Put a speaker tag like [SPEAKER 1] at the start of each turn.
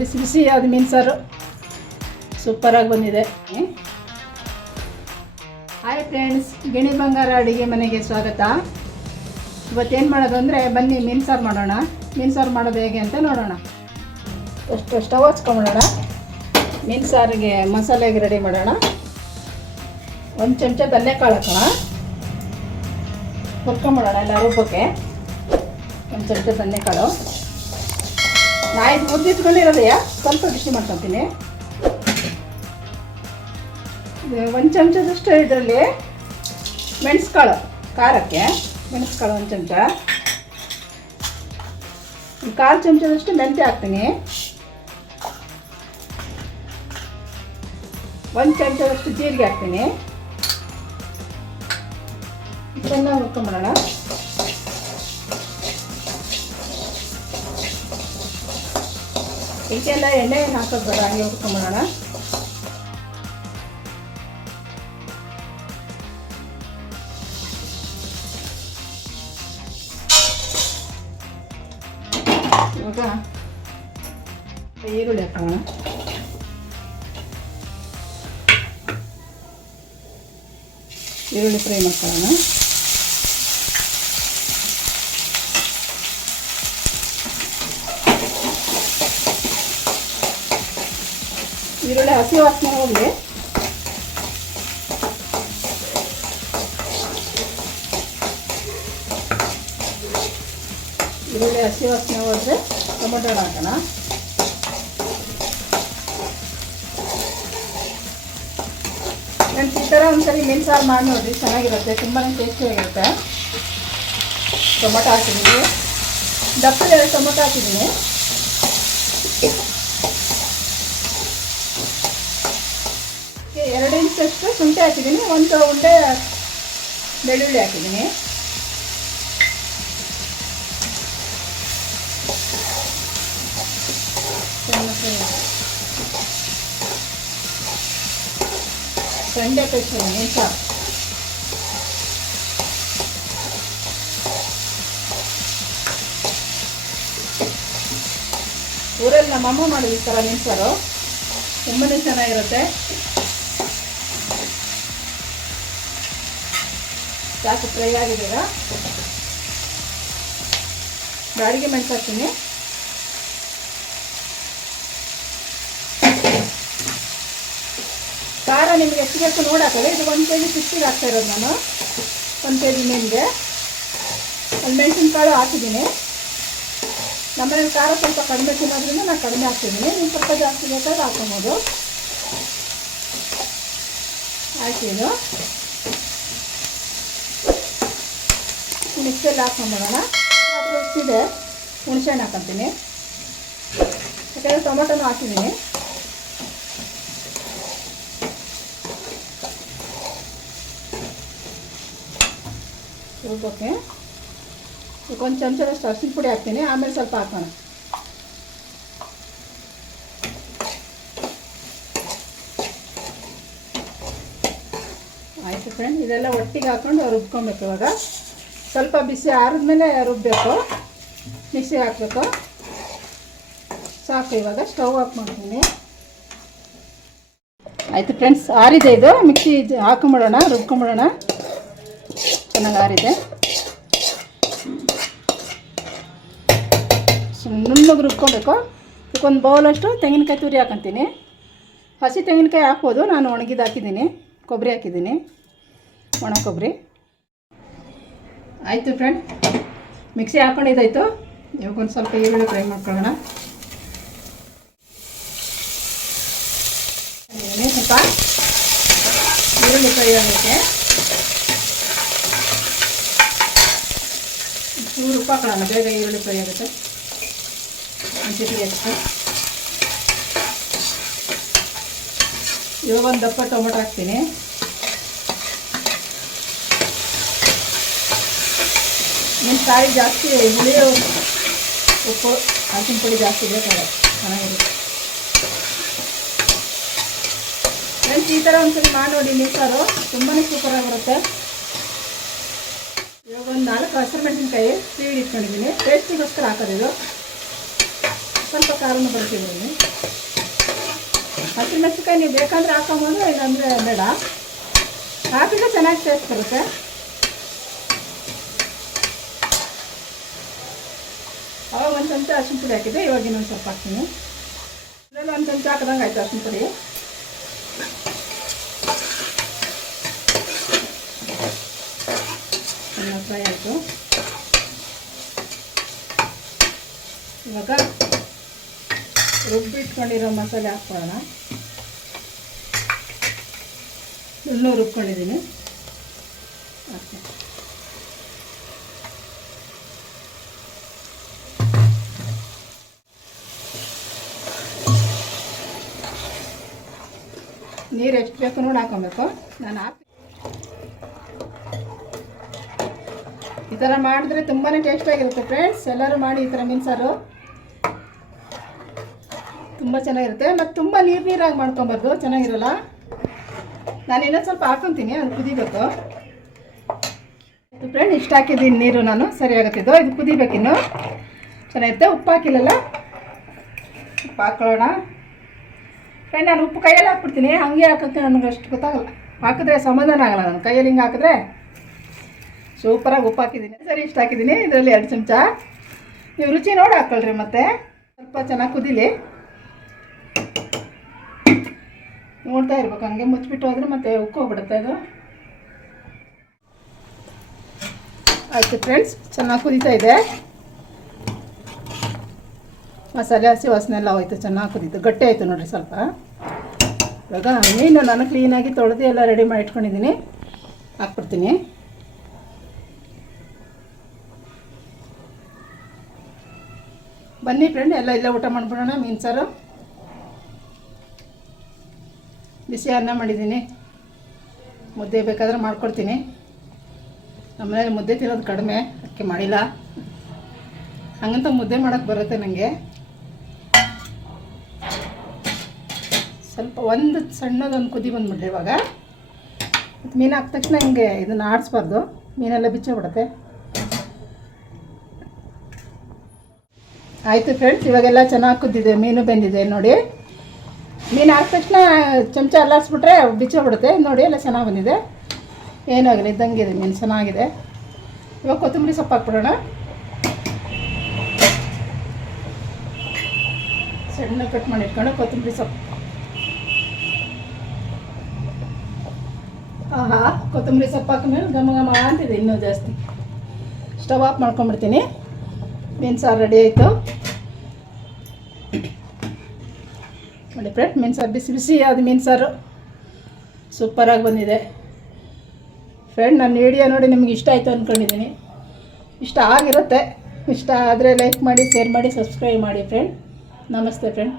[SPEAKER 1] ಬಿಸಿ ಬಿಸಿ ಅದು ಮೀನು ಸಾರು? ಸೂಪರಾಗಿ ಬಂದಿದೆ. ಹಾಯ್ ಫ್ರೆಂಡ್ಸ್ ಗಿಣಿ ಬಂಗಾರ ಅಡುಗೆ ಮನೆಗೆ ಸ್ವಾಗತ. ಇವತ್ತೇನು ಮಾಡೋದು ಅಂದರೆ ಬನ್ನಿ ಮೀನು ಸಾರು ಮಾಡೋಣ. ಮೀನು ಸಾರು ಮಾಡೋದು ಹೇಗೆ ಅಂತ ನೋಡೋಣ. ಎಷ್ಟು ಸ್ಟವ್ ಹಚ್ಕೊಂಬಿಡೋಣ ಮೀನು ಸಾರಿಗೆ ಮಸಾಲೆಗೆ ರೆಡಿ ಮಾಡೋಣ. ಒಂದು ಚಮಚ ಧನ್ಯಕಾಳು ಹಾಕೋಣ. ಹುರ್ಕೊಂಬಿಡೋಣ ಎಲ್ಲ ರುಬ್ಬಕ್ಕೆ ಒಂದು ಚಮಚ ಧನ್ಯಕಾಳು ನಾಯಿ ಮುದ್ದಿಟ್ಕೊಂಡಿರೋದೆಯ ಸ್ವಲ್ಪ ಬಿಸಿ ಮಾಡ್ಕೊತೀನಿ ಒಂದು ಚಮಚದಷ್ಟು ಇದರಲ್ಲಿ ಮೆಣಸ್ಕಾಳು, ಖಾರಕ್ಕೆ ಮೆಣಸ್ಕಾಳು ಒಂದು ಚಮಚ. ಕಾಲು ಚಮಚದಷ್ಟು ಮೆಂತ್ಯ ಹಾಕ್ತೀನಿ. ಒಂದು ಚಮಚದಷ್ಟು ಜೀರಿಗೆ ಹಾಕ್ತೀನಿ. ಚೆನ್ನಾಗಿ ಹುರ್ಕೊಂಬಿಡೋಣ ಇದಕ್ಕೆಲ್ಲ ಎಣ್ಣೆ ಹಾಕೋದು ಬೇಡ ಹಂಗೆ ಹುರ್ಕೊಂಬಿಡೋಣ ಇವಾಗ ಈರುಳ್ಳಿ ಹಾಕೋಣ ಈರುಳ್ಳಿ ಫ್ರೈ ಮಾಡ್ಕೊಳ್ಳೋಣ ಈರುಳ್ಳಿ ಹಸಿ ವಾಸನೆ ಹೋಗಲಿ ಈರುಳ್ಳಿ ಹಸಿ ವಾಸನೆ ಹೋದರೆ ಟೊಮೊಟೊ ಹಾಕೋಣ. ಫ್ರೆಂಡ್ಸ್, ಈ ಥರ ಒಂದ್ಸರಿ ಸಾರು ಮಾಡಿ ನೋಡಿರಿ, ಚೆನ್ನಾಗಿರುತ್ತೆ ತುಂಬಾ ಟೇಸ್ಟಿಯಾಗಿರುತ್ತೆ. ಟೊಮೊಟೊ ಹಾಕಿದ್ದೀನಿ. ದಪ್ಪದ ಟೊಮೊಟೊ ಹಾಕಿದ್ದೀನಿ. ಇಂಚಷ್ಟು ಶುಂಠಿ ಹಾಕಿದ್ದೀನಿ. ಒಂದು ಉಂಡೆ ಬೆಳ್ಳುಳ್ಳಿ ಹಾಕಿದ್ದೀನಿ. ಸಂಡೆ ಕಳಿಸ್ತೀನಿ ಎಂತ ಊರಲ್ಲಿ ನಮ್ಮ ಅಮ್ಮ ಮಾಡೋದು ಈ ಥರ ನಿಂತಾರು ತುಂಬನೇ ಚೆನ್ನಾಗಿರುತ್ತೆ. ಸಾಕು ಫ್ರೈ ಆಗಿದೆ ಬಾಡಿಗೆ ಮೆಣಸು ಹಾಕ್ತೀನಿ ಖಾರ ನಿಮಗೆ ಎಷ್ಟು ಬೇಕು ನೋಡಾಕಲ್ಲ ಇದು ಒಂದು ಕೆ ಜಿ ಫಿಫ್ಟಿಗೆ ಹಾಕ್ತಾ ಇರೋದು ನಾನು. ಒಂದು ಕೆ ಜಿ ನಿಮಗೆ ಒಂದು ಮೆಣಸಿನಕಾಳು ಹಾಕಿದ್ದೀನಿ. ನಮ್ಮನೇಲಿ ಖಾರ ಸ್ವಲ್ಪ ಕಡಿಮೆ ತಿನ್ನೋದ್ರಿಂದ ನಾನು ಕಡಿಮೆ ಹಾಕ್ತಿದ್ದೀನಿ ನೀವು ಸ್ವಲ್ಪ ಜಾಸ್ತಿ ಬೇಕಾದ್ರೆ ಹಾಕಿ ಹಾಕಿದ್ದು ಮಿಕ್ಸಲ್ಲಿ ಹಾಕ್ಕೊಂಬಿಡೋಣ ಅದು ಎಷ್ಟಿದೆ ಹುಣಸೆಹಣ್ಣು ಹಾಕೊತೀನಿ. ಯಾಕಂದರೆ ಟೊಮೊಟೊನೂ ಹಾಕಿದ್ದೀನಿ. ರುಬ್ಬಕ್ಕೆ ಈಗ ಒಂದು ಚಮಚದಷ್ಟು ಅರಿಶಿನ ಪುಡಿ ಹಾಕ್ತೀನಿ. ಆಮೇಲೆ ಸ್ವಲ್ಪ ಹಾಕೋಣ. ಆಯಿತು ಫ್ರೆಂಡ್ ಇದೆಲ್ಲ ಒಟ್ಟಿಗೆ ಹಾಕ್ಕೊಂಡು ರುಬ್ಕೊಬೇಕು ಇವಾಗ. ಸ್ವಲ್ಪ ಬಿಸಿ ಆರಿದ್ಮೇಲೆ ರುಬ್ಬಬೇಕು ಮಿಕ್ಸಿ ಹಾಕಬೇಕು. ಸಾಕು ಇವಾಗ, ಸ್ಟವ್ ಆಫ್ ಮಾಡ್ತೀನಿ. ಆಯಿತು ಫ್ರೆಂಡ್ಸ್ ಆರಿದೆ ಇದು. ಮಿಕ್ಸಿ ಹಾಕೊಂಬಿಡೋಣ, ರುಬ್ಕೊಂಬಿಡೋಣ. ಚೆನ್ನಾಗಿ ಆರಿದೆ. ನುಣ್ಣಗೆ ರುಬ್ಕೊಬೇಕು. ಇದಕ್ಕೊಂದು ಬೌಲಷ್ಟು ತೆಂಗಿನಕಾಯಿ ತುರಿ ಹಾಕೊತೀನಿ. ಹಸಿ ತೆಂಗಿನಕಾಯಿ ಹಾಕ್ಬೋದು. ನಾನು ಒಣಗಿದ್ದು ಹಾಕಿದ್ದೀನಿ. ಕೊಬ್ಬರಿ ಹಾಕಿದ್ದೀನಿ. ಒಣ ಕೊಬ್ಬರಿ ಆಯಿತು ಫ್ರೆಂಡ್ ಮಿಕ್ಸಿ ಹಾಕೊಂಡಿದ್ದಾಯ್ತು. ಇವಾಗ ಒಂದು ಸ್ವಲ್ಪ ಈರುಳ್ಳಿ ಫ್ರೈ ಮಾಡ್ಕೊಳ್ಳೋಣ. ಸ್ವಲ್ಪ ಈರುಳ್ಳಿ ಫ್ರೈ ಆಗೋಕ್ಕೆ ಚೂರು ಉಪ್ಪು ಹಾಕೋಣ ಬೇಗ ಈರುಳ್ಳಿ ಫ್ರೈ ಆಗುತ್ತೆ. ಒಂದು ಚಿಟಿ ಎಷ್ಟು ಇವಾಗ ಒಂದು ದಪ್ಪ ಟೊಮೊಟೊ ಹಾಕ್ತೀನಿ. ಕಾಯಿ ಜಾಸ್ತಿ ಹುಳಿ ಉಪ್ಪು, ಅರಿಶಿನ ಪುಡಿ ಜಾಸ್ತಿ ಬೇಕಾದ್ರೆ ಚೆನ್ನಾಗಿರುತ್ತೆ. ಫ್ರೆಂಡ್ಸ್ ಈ ಥರ ಒಂದ್ಸರಿ ಮಾಡಿ ನೋಡಿ ನೀವು ಸಾರು ತುಂಬಾ ಸೂಪರಾಗಿ ಬರುತ್ತೆ ಇವಾಗ ಒಂದು ನಾಲ್ಕು ಹಸಿರು ಮೆಣಸಿನ್ಕಾಯಿ ಸೀಡ್ ಇಟ್ಕೊಂಡಿದ್ದೀನಿ. ಟೇಸ್ಟಿಗೋಸ್ಕರ ಹಾಕೋದಿದು ಸ್ವಲ್ಪ ಖಾರನೂ ಬರ್ತಿದ್ದೀನಿ ಹಸಿಮೆಣಸಿನ್ಕಾಯಿ ನೀವು ಬೇಕಂದ್ರೆ ಹಾಕೊಂಬೋದು, ಇಲ್ಲಾಂದರೆ ಬೇಡ. ಹಾಕಿದ್ರೆ ಚೆನ್ನಾಗಿ ಟೇಸ್ಟ್ ಬರುತ್ತೆ ಅವಾಗ ಒಂದು ಚಮಚ ಅರ್ಶಿನ ಪುಡಿ ಹಾಕಿದ್ದೆ, ಇವಾಗ ಇನ್ನೊಂದು ಸ್ವಲ್ಪ ಹಾಕ್ತೀನಿ. ಇದರಲ್ಲಿ ಒಂದು ಚಮಚ ಹಾಕಿದಂಗೆ ಆಯಿತು ಅರ್ಶಿನ ಪುಡಿ. ಫ್ರೈ ಆಯಿತು. ಇವಾಗ ರುಬ್ಬಿಟ್ಕೊಂಡಿರೋ ಮಸಾಲೆ ಹಾಕ್ಕೊಳ್ಳೋಣ. ಇನ್ನೂ ರುಬ್ಕೊಂಡಿದ್ದೀನಿ. ಹಾಕ್ತೀನಿ. ನೀರು ಎಷ್ಟು ಬೇಕು ನೋಡಿ ಹಾಕೊಬೇಕು. ನಾನು ಹಾಕಿ ಈ ಥರ ಮಾಡಿದ್ರೆ ತುಂಬಾ ಟೇಸ್ಟಾಗಿರುತ್ತೆ ಫ್ರೆಂಡ್ಸ್ ಎಲ್ಲರೂ ಮಾಡಿ ಈ ಥರ ಮೀನ್ಸಾರು ತುಂಬ ಚೆನ್ನಾಗಿರುತ್ತೆ. ಮತ್ತು ತುಂಬ ನೀರು ನೀರಾಗಿ ಮಾಡ್ಕೊಬಾರ್ದು. ಚೆನ್ನಾಗಿರಲ್ಲ. ನಾನು ಇನ್ನೊಂದು ಸ್ವಲ್ಪ ಹಾಕೊತೀನಿ. ಅದು ಕುದಿಬೇಕು. ಫ್ರೆಂಡ್ ಇಷ್ಟು ಹಾಕಿದ್ದೀನಿ ನೀರು ನಾನು. ಸರಿ ಆಗುತ್ತಿದ್ದು ಇದು ಕುದಿಬೇಕಿನ್ನು. ಚೆನ್ನಾಗಿರುತ್ತೆ. ಉಪ್ಪು ಹಾಕಿಲ್ಲಲ್ಲ? ಉಪ್ಪು ಹಾಕೊಳ್ಳೋಣ. ಫ್ರೆಂಡ್ ನಾನು ಉಪ್ಪು ಕೈಯಲ್ಲಿ ಹಾಕ್ಬಿಡ್ತೀನಿ. ಹಂಗೆ ಹಾಕೋಕ್ಕೆ ನನಗೆ ಅಷ್ಟು ಗೊತ್ತಾಗಲ್ಲ. ಹಾಕಿದ್ರೆ ಸಮಾಧಾನ ಆಗಲ್ಲ. ನಾನು ಕೈಯಲ್ಲಿ ಹಿಂಗೆ ಹಾಕಿದ್ರೆ ಸೂಪರಾಗಿ ಉಪ್ಪು ಹಾಕಿದ್ದೀನಿ. ಸರಿ ಇಷ್ಟು ಹಾಕಿದ್ದೀನಿ. ಇದರಲ್ಲಿ ಎರಡು ಚಮಚ. ನೀವು ರುಚಿ ನೋಡಿ ಹಾಕ್ಕೊಳ್ರಿ ಮತ್ತೆ. ಸ್ವಲ್ಪ ಚೆನ್ನಾಗಿ ಕುದೀಲಿ. ನೋಡ್ತಾ ಇರ್ಬೇಕು. ಹಂಗೆ ಮುಚ್ಚಿಬಿಟ್ಟು ಹೋದ್ರೆ ಮತ್ತೆ ಉಕ್ಕೋಗ್ಬಿಡುತ್ತೆ ಅದು. ಆಯಿತು ಫ್ರೆಂಡ್ಸ್ ಚೆನ್ನಾಗಿ ಕುದೀತಾ ಇದೆ. ಮಸಾಲೆ ಹಸಿ ವಾಸನೆ ಎಲ್ಲ ಹೋಯ್ತು, ಚೆನ್ನಾಗಿ ಕುದೀತು. ಗಟ್ಟಿ ಆಯಿತು ನೋಡಿರಿ ಸ್ವಲ್ಪ. ಇವಾಗ ಮೀನು ನಾನು ಕ್ಲೀನಾಗಿ ತೊಳೆದು ಎಲ್ಲ ರೆಡಿ ಮಾಡಿ ಇಟ್ಕೊಂಡಿದ್ದೀನಿ. ಹಾಕ್ಬಿಡ್ತೀನಿ. ಬನ್ನಿ ಫ್ರೆಂಡ್ ಎಲ್ಲ ಇಲ್ಲೇ ಊಟ ಮಾಡ್ಬಿಡೋಣ, ಮೀನು ಸಾರು. ಬಿಸಿ ಅನ್ನ ಮಾಡಿದ್ದೀನಿ. ಮುದ್ದೆ ಬೇಕಾದ್ರೆ ಮಾಡ್ಕೊಡ್ತೀನಿ. ನಮ್ಮನೇಲಿ ಮುದ್ದೆ ತಿನ್ನೋದು ಕಡಿಮೆ ಅದಕ್ಕೆ ಮಾಡಿಲ್ಲ. ಹಂಗಂತ ಮುದ್ದೆ ಮಾಡೋಕ್ಕೆ ಬರುತ್ತೆ ನನಗೆ ಸ್ವಲ್ಪ ಒಂದು ಸಣ್ಣದೊಂದು ಕುದಿ ಬಂದ್ಬಿಡ್ರಿ ಇವಾಗ. ಮತ್ತು ಮೀನು ಹಾಕಿದ ತಕ್ಷಣ ಹಿಂಗೆ ಇದನ್ನು ಆಡಿಸ್ಬಾರ್ದು. ಮೀನೆಲ್ಲ ಬಿಚ್ಚೋಗ್ಬಿಡುತ್ತೆ ಆಯಿತು ಫ್ರೆಂಡ್ಸ್ ಇವಾಗೆಲ್ಲ ಚೆನ್ನಾಗಿ ಕುದ್ದಿದೆ, ಮೀನು ಬೆಂದಿದೆ ನೋಡಿ. ಮೀನು ಹಾಕಿದ ತಕ್ಷಣ ಚಮಚ ಅಲ್ಲಾಡಿಸ್ಬಿಟ್ರೆ ಬಿಚ್ಚೋಗ್ಬಿಡುತ್ತೆ ನೋಡಿ, ಎಲ್ಲ ಚೆನ್ನಾಗಿ ಬಂದಿದೆ. ಏನೂ ಇದ್ದಂಗೆ ಇದೆ ಮೀನು, ಚೆನ್ನಾಗಿದೆ. ಇವಾಗ ಕೊತ್ತಂಬರಿ ಸೊಪ್ಪು ಹಾಕ್ಬಿಡೋಣ. ಸಣ್ಣ ಕಟ್ ಮಾಡಿ ಇಟ್ಕೊಂಡು ಕೊತ್ತಂಬರಿ ಸೊಪ್ಪು. ಆಹಾ, ಕೊತ್ತಂಬರಿ ಸೊಪ್ಪು ಹಾಕಿದ್ಮೇಲೆ ಘಮ ಘಮ ಅಂತಿದೆ, ಇನ್ನೂ ಜಾಸ್ತಿ. ಸ್ಟವ್ ಆಫ್ ಮಾಡ್ಕೊಂಬಿಡ್ತೀನಿ ಮೀನು ಸಾರು ರೆಡಿ ಆಯಿತು. ನೋಡಿ ಫ್ರೆಂಡ್ ಮೀನು ಸಾರು ಬಿಸಿ ಬಿಸಿ ಅದು ಮೀನು ಸಾರು ಸೂಪರಾಗಿ ಬಂದಿದೆ. ಫ್ರೆಂಡ್ ನನ್ನ ವಿಡಿಯೋ ನೋಡಿ ನಿಮ್ಗೆ ಇಷ್ಟ ಆಯಿತು ಅಂದ್ಕೊಂಡಿದ್ದೀನಿ ಇಷ್ಟ ಆಗಿರುತ್ತೆ. ಇಷ್ಟ ಆದರೆ ಲೈಕ್ ಮಾಡಿ ಶೇರ್ ಮಾಡಿ ಸಬ್ಸ್ಕ್ರೈಬ್ ಮಾಡಿ ಫ್ರೆಂಡ್ ನಮಸ್ತೆ ಫ್ರೆಂಡ್